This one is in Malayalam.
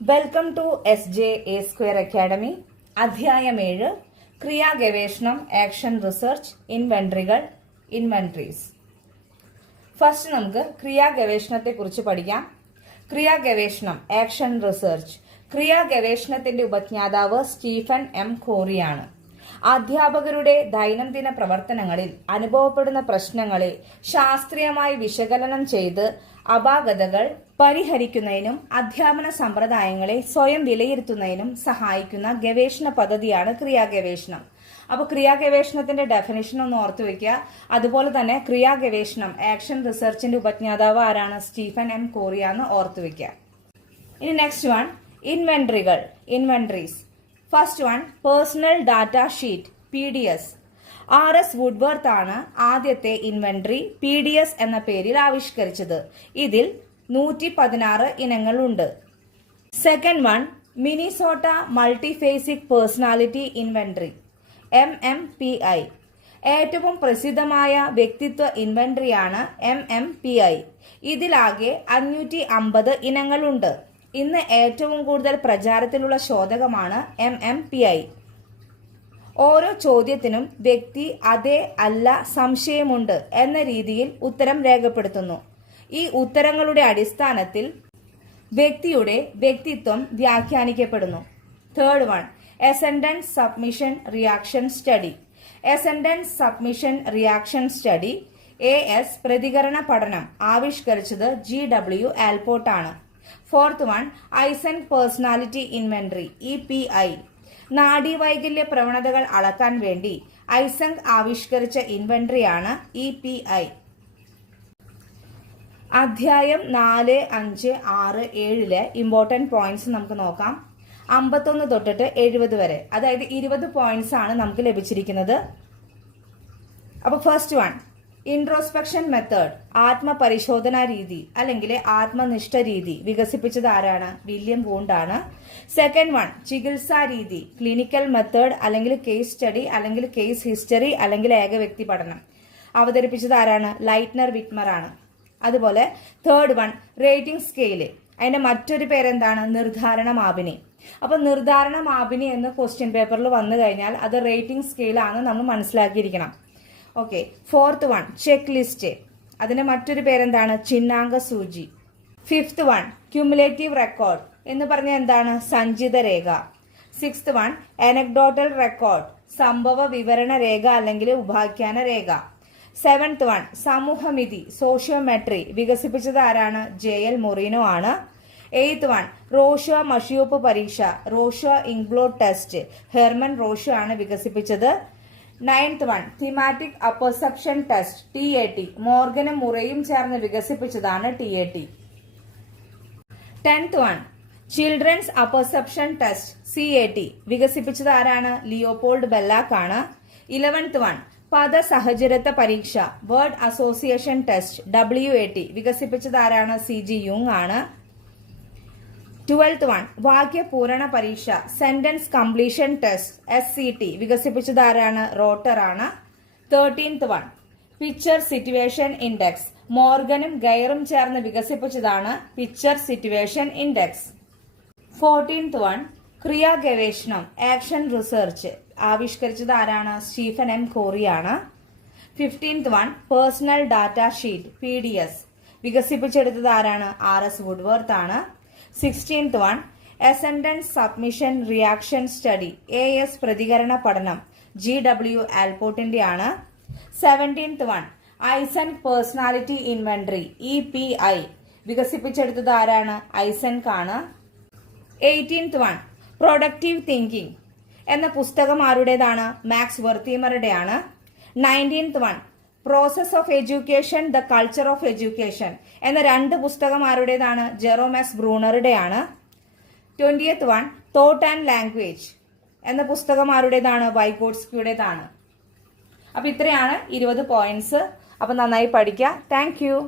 Welcome to SJ Square academy. അധ്യായം 7 ക്രിയാഗവേഷണം, ആക്ഷൻ റിസർച്ച്, ഇൻവെന്ററികൾ, ഇൻവെന്ററീസ്. ഫസ്റ്റ് നമുക്ക് ക്രിയാഗവേഷണത്തെ കുറിച്ച് പഠിക്കാം. ക്രിയാഗവേഷണം, ആക്ഷൻ റിസർച്ച്. ക്രിയാഗവേഷണത്തിന്റെ ഉപജ്ഞാതാവ് സ്റ്റീഫൻ M. കോറിയാണ്. അധ്യാപകരുടെ ദൈനംദിന പ്രവർത്തനങ്ങളിൽ അനുഭവപ്പെടുന്ന പ്രശ്നങ്ങളെ ശാസ്ത്രീയമായി വിശകലനം ചെയ്ത് അപാകതകൾ പരിഹരിക്കുന്നതിനും അധ്യാപന സമ്പ്രദായങ്ങളെ സ്വയം വിലയിരുത്തുന്നതിനും സഹായിക്കുന്ന ഗവേഷണ പദ്ധതിയാണ് ക്രിയാഗവേഷണം. അപ്പോൾ ക്രിയാഗവേഷണത്തിന്റെ ഡെഫിനിഷൻ ഒന്ന് ഓർത്തു വെക്കുക. അതുപോലെ തന്നെ ക്രിയാഗവേഷണം, ആക്ഷൻ റിസർച്ചിന്റെ ഉപജ്ഞാതാവ് ആരാണ്? Stephen M. കോറിയാന്ന് ഓർത്തു വെക്കുക. ഇനി നെക്സ്റ്റ് വൺ, ഇൻവെന്ററികൾ, inventories. First one, personal data sheet, PDS. RS Woodworth ആണ് ആദ്യത്തെ ഇൻവെന്ററി PDS എന്ന പേരിൽ ആവിഷ്കരിച്ചത്. ഇതിൽ 116 ഇനങ്ങളുണ്ട്. Second one, Minnesota multiphasic personality inventory, MMPI. ഏറ്റവും പ്രസിദ്ധമായ വ്യക്തിത്വ ഇൻവെന്ററിയാണ് MMPI. ഇതിലാകെ 550 ഇനങ്ങളുണ്ട്. ഇന്ന് ഏറ്റവും കൂടുതൽ പ്രചാരത്തിലുള്ള ശോധകമാണ് MMPI. ഓരോ ചോദ്യത്തിനും വ്യക്തി അതെ, അല്ല, സംശയമുണ്ട് എന്ന രീതിയിൽ ഉത്തരം രേഖപ്പെടുത്തുന്നു. ഈ ഉത്തരങ്ങളുടെ അടിസ്ഥാനത്തിൽ വ്യക്തിയുടെ വ്യക്തിത്വം വ്യാഖ്യാനിക്കപ്പെടുന്നു. Third one, ascendance submission reaction study. Ascendance submission reaction study, AS പ്രതികരണ പഠനം ആവിഷ്കരിച്ചത് GW ആൽപോർട്ട് ആണ്. Fourth one, Eysenck personality inventory, EPI. നാഡീവൈകല്യ പ്രവണതകൾ അളക്കാൻ വേണ്ടി ഐസൻക് ആവിഷ്കരിച്ച ഇൻവെന്ററിയാണ് EPI. അധ്യായം 4, 5, 6, 7 ഇമ്പോർട്ടന്റ് പോയിന്റ്സ് നമുക്ക് നോക്കാം. 51 തൊട്ടിട്ട് 70 വരെ, അതായത് 20 പോയിന്റ്സ് ആണ് നമുക്ക് ലഭിച്ചിരിക്കുന്നത്. അപ്പൊ ഫസ്റ്റ് വൺ, ഇൻട്രോസ്പെക്ഷൻ മെത്തേഡ്, ആത്മപരിശോധനാ രീതി അല്ലെങ്കിൽ ആത്മനിഷ്ഠ രീതി വികസിപ്പിച്ചത് ആരാണ്? വില്യം വൂണ്ട് ആണ്. സെക്കൻഡ് വൺ, ചികിത്സാ രീതി, ക്ലിനിക്കൽ മെത്തേഡ് അല്ലെങ്കിൽ കേസ് സ്റ്റഡി അല്ലെങ്കിൽ കേസ് ഹിസ്റ്ററി അല്ലെങ്കിൽ ഏകവ്യക്തി പഠനം അവതരിപ്പിച്ചത് ആരാണ്? ലൈറ്റ്നർ വിറ്റ്മർ ആണ്. അതുപോലെ തേർഡ് വൺ, റേറ്റിംഗ് സ്കെയില്, അതിന്റെ മറ്റൊരു പേരെന്താണ്? നിർദ്ധാരണ മാപിനി. അപ്പൊ നിർദ്ധാരണ മാപിനി എന്ന് ക്വസ്റ്റ്യൻ പേപ്പറിൽ വന്നു കഴിഞ്ഞാൽ അത് റേറ്റിംഗ് സ്കെയിലാണ് നമ്മൾ മനസ്സിലാക്കിയിരിക്കണം. Okay. Fourth one, check list, അതിന്റെ മറ്റൊരു പേരെന്താണ്? ചിഹ്നാങ്ക സൂചി. ഫിഫ്ത് വൺ, ക്യുമുലേറ്റീവ് റെക്കോർഡ് എന്ന് പറഞ്ഞ എന്താണ്? സഞ്ചിത രേഖ. സിക്സ്ത് വൺ, അനക്ഡോട്ടൽ റെക്കോർഡ്, സംഭവ വിവരണ രേഖ അല്ലെങ്കിൽ ഉപാഖ്യാന രേഖ. സെവൻത് വൺ, സമൂഹമിതി, സോഷ്യോമെട്രി വികസിപ്പിച്ചത് ആരാണ്? JL മൊറീനോ ആണ്. എയ്ത്ത് വൺ, റോഷോ മഷിയോപ്പ് പരീക്ഷ, റോഷോ ഇംഗ്ബ്ലോട്ട് ടെസ്റ്റ്, ഹെർമൻ റോഷോ ആണ് വികസിപ്പിച്ചത്. Ninth one, thematic apperception test, TAT, മോർഗനും മുറയും ചേർന്ന് വികസിപ്പിച്ചതാണ് TAT. 10th one, children's apperception test, CAT, വികസിപ്പിച്ചത് ആരാണ്? ലിയോപോൾഡ് ബെല്ലാക്ക് ആണ്. 11th വൺ, പദസഹചരത്വ പരീക്ഷ, വേർഡ് അസോസിയേഷൻ ടെസ്റ്റ്, WAT, വികസിപ്പിച്ചത് ആരാണ്? CG യുങ് ആണ്. 12th വൺ, വാക്യപൂരണ പരീക്ഷ, സെന്റൻസ് കംപ്ലീഷൻ ടെസ്റ്റ്, SCT, വികസിപ്പിച്ചത് ആരാണ്? റോട്ടർ ആണ്. 13th one, picture situation index, മോർഗനും ഗൈറും ചേർന്ന് വികസിപ്പിച്ചതാണ് picture situation index. 14th one, ക്രിയാഗവേഷണം, ആക്ഷൻ റിസർച്ച് ആവിഷ്കരിച്ചത് ആരാണ്? Stephen M. കോറിയാണ്. 15th one, personal data sheet, PDS, വികസിപ്പിച്ചെടുത്തത് ആരാണ്? RS വുഡ്വർത്ത് ആണ്. 16th one, ascendance submission reaction study, AS പ്രതികരണ പഠനം, GW ആൽപോർട്ടിന്റെ ആണ്. 17th one, Eysenck personality inventory, EPI, വികസിപ്പിച്ചെടുത്തത് ആരാണ്? ഐസൻക് ആണ്. 18th വൺ, പ്രൊഡക്റ്റീവ് തിങ്കിങ് എന്ന പുസ്തകം ആരുടേതാണ്? മാക്സ് വെർത്തീമറുടെ ആണ്. 19th one, process of education, the culture of education എന്ന 2 പുസ്തകം ആരുടേതാണ്? Jerome S. ബ്രൂണറുടെ ആണ്. 20th one, thought and language എന്ന പുസ്തകം ആരുടേതാണ്? വൈഗോട്സ്കിയുടേതാണ്. അപ്പൊ ഇത്രയാണ് 20 പോയിന്റ്സ്. അപ്പൊ നന്നായി പഠിക്കുക. Thank you.